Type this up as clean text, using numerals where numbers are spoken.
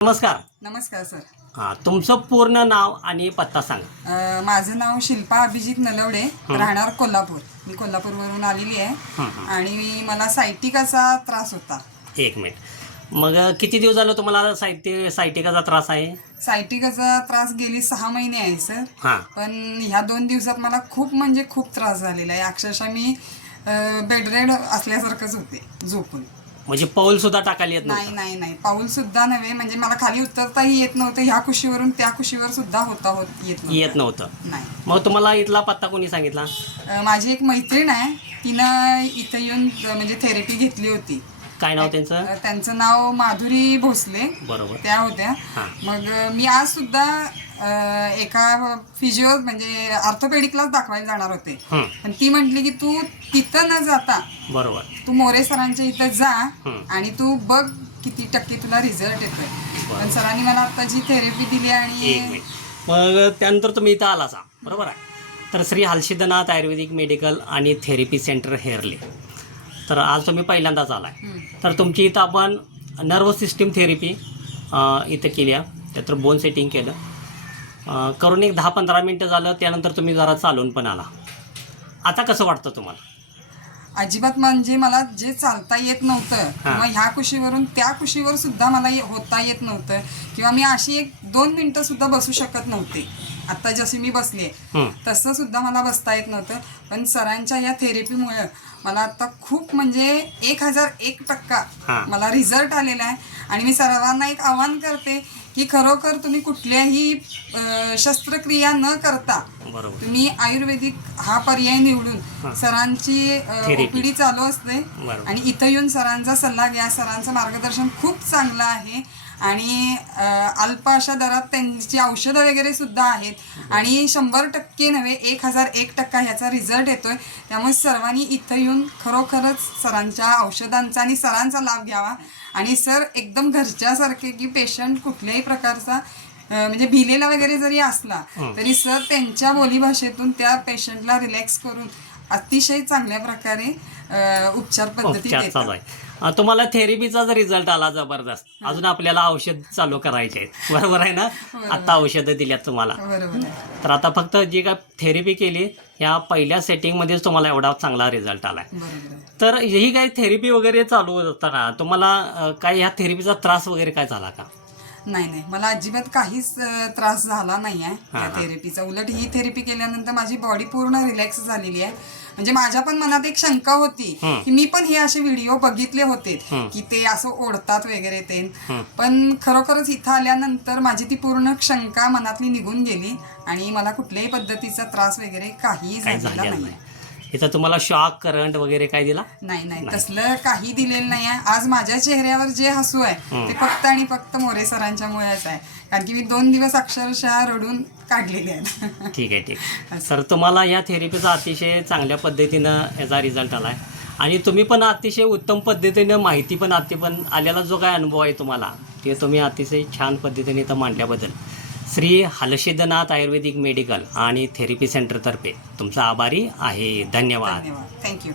नमस्कार. नमस्कार सर. हां, तुमचं पूर्ण नाव आणि पत्ता सांगा. माझं नाव शिल्पा अभिजित नलवडे, राहणार कोल्हापूर. मी कोल्हापूरवरून आलेली आहे आणि मला सायटिकाचा त्रास होता. एक मिनिट. मग किती दिवस झालं तुम्हाला सायटिकाचा त्रास आहे? सायटिकाचा त्रास गेली 6 महिने आहे सर. हां. पण ह्या 2 दिवसात मला खूप म्हणजे खूप त्रास झालेला आहे. अक्षरशः मी बेडरेड असल्यासारखंच होते झोपून. म्हणजे पाऊल सुद्धा टाकायला येत नाही नव्हतं? नाही नाही पाऊल सुद्धा नव्हे. म्हणजे मला खाली उतरताही येत नव्हतं. ह्या कुशीवरून त्या कुशीवर सुद्धा येत नव्हतं. नाही. मग तुम्हाला इथला पत्ता कोणी सांगितला? माझी एक मैत्रीण आहे, तिनं इथं येऊन म्हणजे थेरपी घेतली होती. काय नाव त्यांचं? त्यांचं नाव माधुरी भोसले. बरोबर. त्या होत्या. मग मी आज सुद्धा एका फिजिओ म्हणजे ऑर्थोपेडिकलाच दाखवायला जाणार होते. पण ती म्हटली की तू तिथं न जाता बरोबर तू मोरे सरांच्या इथं जा आणि तू बघ किती टक्के तुला रिझल्ट येतोय. पण सरांनी मला आता जी थेरपी दिली आणि मग त्यानंतर तुम्ही इथं आला सा, बरोबर आहे? तर श्री हलसिद्धनाथ आयुर्वेदिक मेडिकल आणि थेरपी सेंटर हेरले. तर आज तुम्ही पहिल्यांदाच आलाय. तर तुमची इथं आपण नर्वस सिस्टीम थेरपी इथं केली आहे. त्यातर बोन सेटिंग केलं करून एक 10-15 मिनटं झालं. त्यानंतर तुम्ही जरा चालून पण आला. आता कसं वाटतं तुम्हाला? अजिबात म्हणजे मला जे चालता येत नव्हतं किंवा ह्या कुशीवरून त्या कुशीवर सुद्धा मला होता येत नव्हतं किंवा मी अशी 1-2 मिनिटं सुद्धा बसू शकत नव्हते. आता जशी मी बसले तसं सुद्धा मला बसता येत नव्हतं. पण सरांच्या या थेरपीमुळे मला आता खूप म्हणजे 1001% मला रिझल्ट आलेला आहे. आणि मी सर्वांना एक आवाहन करते की खरोखर तुम्ही कुठल्याही शस्त्रक्रिया न करता तुम्ही आयुर्वेदिक हा पर्याय निवडून सरांची ओपीडी चालू असते आणि इथं येऊन सरांचा सल्ला घ्या. सरांचं मार्गदर्शन खूप चांगलं आहे आणि अल्प अशा दरात त्यांची औषधं वगैरे सुद्धा आहेत आणि 100% नव्हे 1001% ह्याचा रिझल्ट येतोय. त्यामुळे सर्वांनी इथं येऊन खरोखरच सरांच्या औषधांचा आणि सरांचा लाभ घ्यावा. आणि सर एकदम घरच्यासारखे की पेशंट कुठल्याही प्रकारचा म्हणजे भिलेला वगैरे जरी असला तरी सर त्यांच्या बोलीभाषेतून त्या पेशंटला रिलॅक्स करून अतिशय चांगल्या प्रकारे उपचार पद्धती देतात. तुम्हाला थेरपीचा जर रिझल्ट आला जबरदस्त, अजून आपल्याला औषध चालू करायचे आहेत, बरोबर आहे ना? आता औषधं दिल्यात तुम्हाला. तर आता फक्त जी काय थेरपी केली ह्या पहिल्या सेटिंगमध्येच तुम्हाला एवढा चांगला रिझल्ट आलाय. तर ही काही थेरपी वगैरे चालू असताना तुम्हाला काय ह्या थेरपीचा त्रास वगैरे काय झाला का? नाही मला अजिबात काहीच त्रास झाला नाही आहे या थेरपीचा. उलट ही थेरपी केल्यानंतर माझी बॉडी पूर्ण रिलॅक्स झालेली आहे. म्हणजे माझ्या पण मनात एक शंका होती की मी पण हे असे व्हिडिओ बघितले होते की ते असं ओढतात वगैरे ते, पण खरोखरच इथं आल्यानंतर माझी ती पूर्ण शंका मनातली निघून गेली आणि मला कुठल्याही पद्धतीचा त्रास वगैरे काही झालेला नाही. इथं तुम्हाला शॉक करंट वगैरे काय दिला? नाही तसलं काही दिलेलं नाही आहे. आज माझ्या चेहऱ्यावर जे हसू आहे ते फक्त आणि फक्त मोरे सरांच्यामुळेच आहे. कारण की मी 2 दिवस अक्षरशः रडून काढलेले आहेत. ठीक आहे. सर तुम्हाला या थेरपीचा अतिशय चांगल्या पद्धतीनं याचा रिझल्ट आला आहे आणि तुम्ही पण अतिशय उत्तम पद्धतीनं माहिती पण आलेला जो काय अनुभव आहे तुम्हाला ते तुम्ही अतिशय छान पद्धतीने इथं मांडल्याबद्दल श्री हलसिद्धनाथ आयुर्वेदिक मेडिकल आणि थेरपी सेंटरतर्फे तुमचा आभारी आहे. धन्यवाद. थँक्यू.